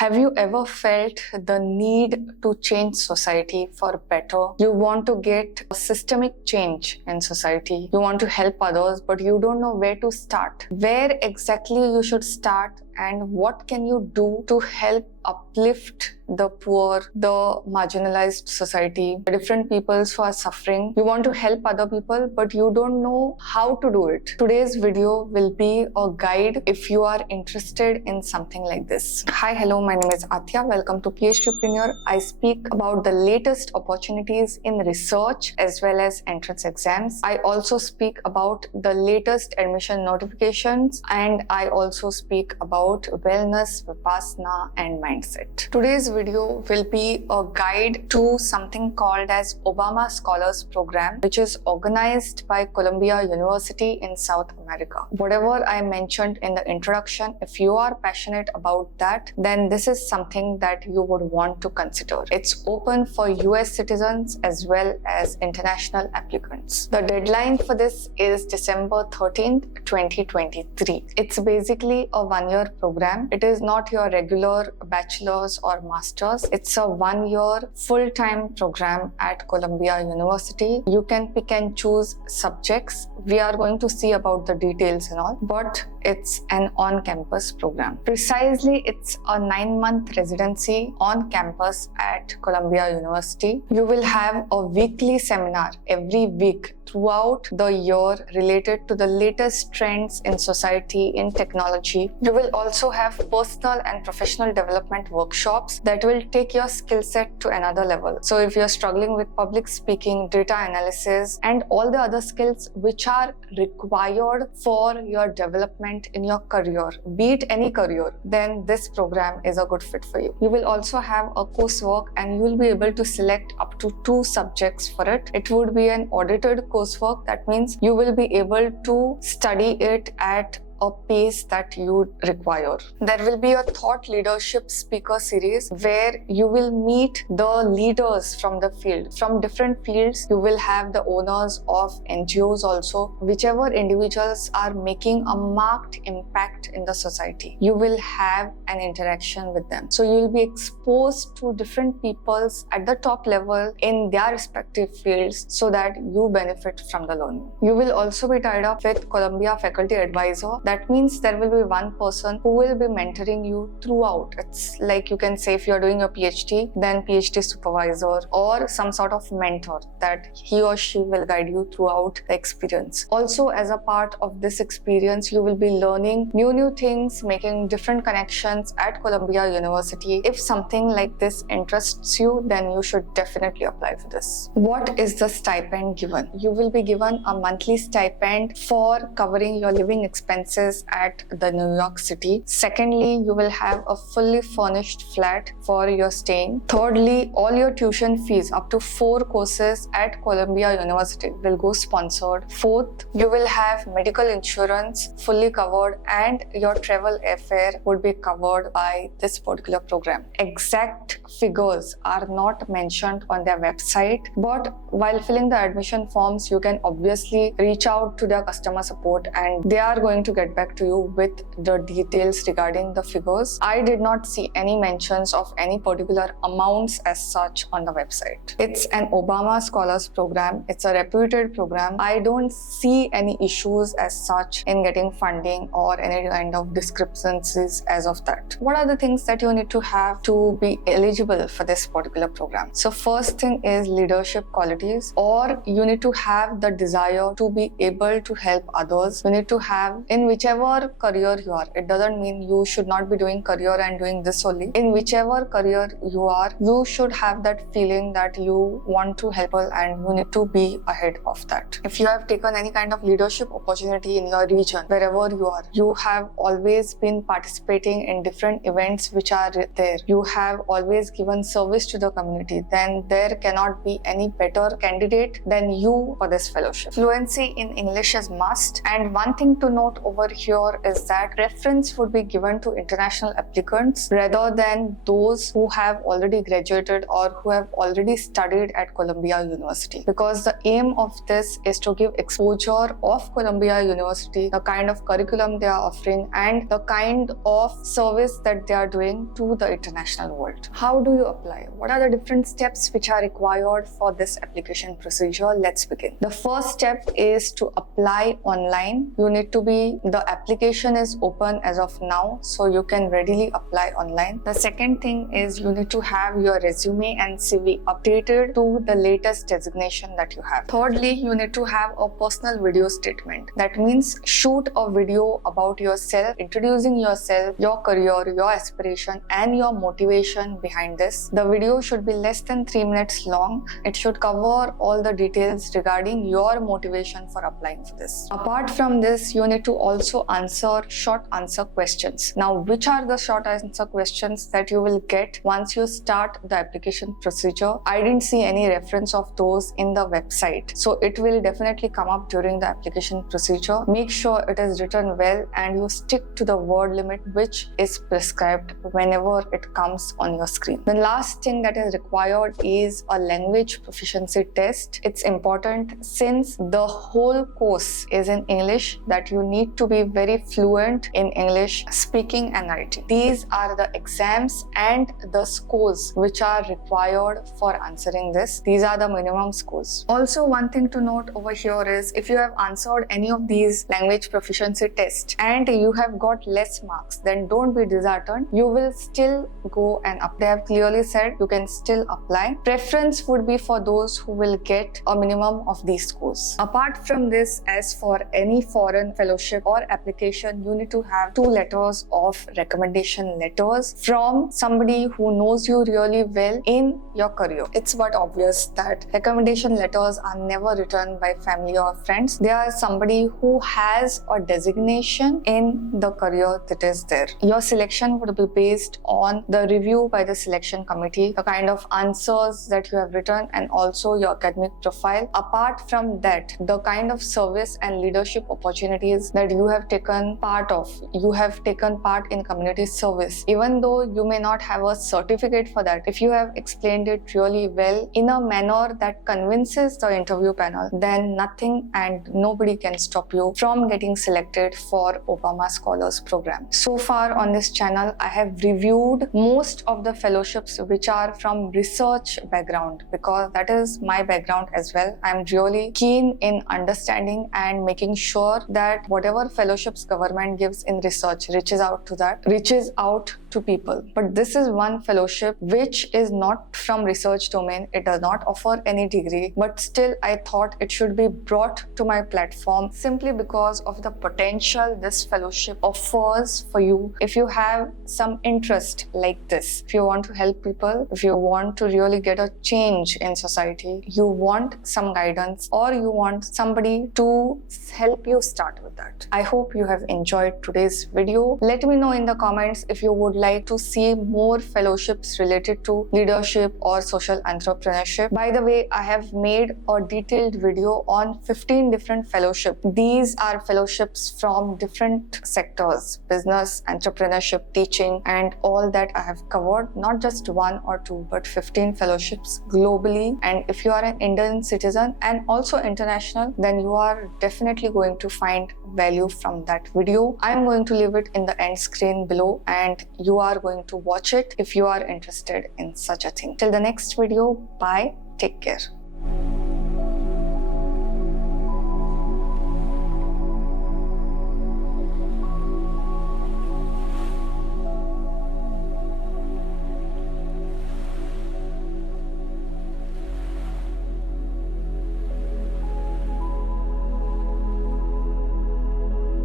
Have you ever felt the need to change society for better? You want to get a systemic change in society. You want to help others, but you don't know where to start. Where exactly you should start and what can you do to help uplift the poor, the marginalized society, the different peoples who are suffering. You want to help other people, but you don't know how to do it. Today's video will be a guide if you are interested in something like this. Hi, hello, my name is Aatiya. Welcome to PhDpreneur. I speak about the latest opportunities in research as well as entrance exams. I also speak about the latest admission notifications, and I also speak about wellness, vipassana and mindset. Today's video will be a guide to something called as Obama Scholars Program, which is organized by Columbia University in South America. Whatever I mentioned in the introduction, if you are passionate about that, then this is something that you would want to consider. It's open for US citizens as well as international applicants. The deadline for this is December 13th, 2023. It's basically a one-year program. It is not your regular bachelor's or master's. It's a one-year full-time program at Columbia University. You can pick and choose subjects. We are going to see about the details and all, but it's an on-campus program. Precisely, it's a 9-month residency on campus at Columbia University. You will have a weekly seminar every week throughout the year related to the latest trends in society, in technology. You will also have personal and professional development workshops that will take your skill set to another level. So if you're struggling with public speaking, data analysis, and all the other skills which are required for your development in your career, be it any career, then this program is a good fit for you. You will also have a coursework and you will be able to select up to 2 subjects for it. It would be an audited coursework. That means you will be able to study it at a pace that you require. There will be a thought leadership speaker series where you will meet the leaders from the field. From different fields, you will have the owners of NGOs also, whichever individuals are making a marked impact in the society. You will have an interaction with them. So you will be exposed to different peoples at the top level in their respective fields so that you benefit from the learning. You will also be tied up with Columbia faculty advisor. That means there will be one person who will be mentoring you throughout. It's like, you can say, if you're doing your PhD, then PhD supervisor or some sort of mentor that he or she will guide you throughout the experience. Also, as a part of this experience, you will be learning new things, making different connections at Columbia University. If something like this interests you, then you should definitely apply for this. What is the stipend given? You will be given a monthly stipend for covering your living expenses at the New York City. Secondly, you will have a fully furnished flat for your staying. Thirdly, all your tuition fees up to 4 courses at Columbia University will go sponsored. Fourth, you will have medical insurance fully covered and your travel airfare would be covered by this particular program. Exact figures are not mentioned on their website, but while filling the admission forms, you can obviously reach out to their customer support and they are going to get back to you with the details regarding the figures. I did not see any mentions of any particular amounts as such on the website. It's an Obama Scholars Program. It's a reputed program. I don't see any issues as such in getting funding or any kind of discrepancies as of that. What are the things that you need to have to be eligible for this particular program? So first thing is leadership qualities, or you need to have the desire to be able to help others. You need to have, in whichever career you are, it doesn't mean you should not be doing career and doing this only. In whichever career you are, you should have that feeling that you want to help people and you need to be ahead of that. If you have taken any kind of leadership opportunity in your region, wherever you are, you have always been participating in different events which are there. You have always given service to the community, then there cannot be any better candidate than you for this fellowship. Fluency in English is must, and one thing to note over over here is that preference would be given to international applicants rather than those who have already graduated or who have already studied at Columbia University, because the aim of this is to give exposure of Columbia University, the kind of curriculum they are offering and the kind of service that they are doing to the international world. How do you apply? What are the different steps which are required for this application procedure? Let's begin. The first step is to apply online. The application is open as of now, so you can readily apply online. The second thing is you need to have your resume and CV updated to the latest designation that you have. Thirdly, you need to have a personal video statement. That means shoot a video about yourself, introducing yourself, your career, your aspiration and your motivation behind this. The video should be less than 3 minutes long. It should cover all the details regarding your motivation for applying for this. Apart from this, you need to also answer short answer questions. Now, which are the short answer questions that you will get once you start the application procedure? I didn't see any reference of those in the website, so it will definitely come up during the application procedure. Make sure it is written well and you stick to the word limit which is prescribed whenever it comes on your screen. The last thing that is required is a language proficiency test. It's important since the whole course is in English that you need to be very fluent in English speaking and writing. These are the exams and the scores which are required for answering this. These are the minimum scores. Also, one thing to note over here is if you have answered any of these language proficiency tests and you have got less marks, then don't be disheartened. You will still go and apply. They have clearly said you can still apply. Preference would be for those who will get a minimum of these scores. Apart from this, as for any foreign fellowship or application, you need to have 2 letters of recommendation letters from somebody who knows you really well in your career. It's but obvious that recommendation letters are never written by family or friends. They are somebody who has a designation in the career that is there. Your selection would be based on the review by the selection committee, the kind of answers that you have written and also your academic profile. Apart from that, the kind of service and leadership opportunities that you have taken part of. You have taken part in community service. Even though you may not have a certificate for that, if you have explained it really well in a manner that convinces the interview panel, then nothing and nobody can stop you from getting selected for Obama Scholars Program. So far on this channel, I have reviewed most of the fellowships which are from research background, because that is my background as well. I'm really keen in understanding and making sure that whatever fellowships government gives in research reaches out to people. But this is one fellowship which is not from research domain. It does not offer any degree, but still I thought it should be brought to my platform simply because of the potential this fellowship offers for you. If you have some interest like this, if you want to help people, if you want to really get a change in society, you want some guidance or you want somebody to help you start with that. I hope you have enjoyed today's video. Let me know in the comments if you would like to see more fellowships related to leadership or social entrepreneurship. By the way, I have made a detailed video on 15 different fellowships. These are fellowships from different sectors: business, entrepreneurship, teaching, and all that I have covered. Not just 1 or 2, but 15 fellowships globally. And if you are an Indian citizen and also international, then you are definitely going to find value from that video. I am going to leave it in the end screen below and you are going to watch it if you are interested in such a thing. Till the next video, bye, take care.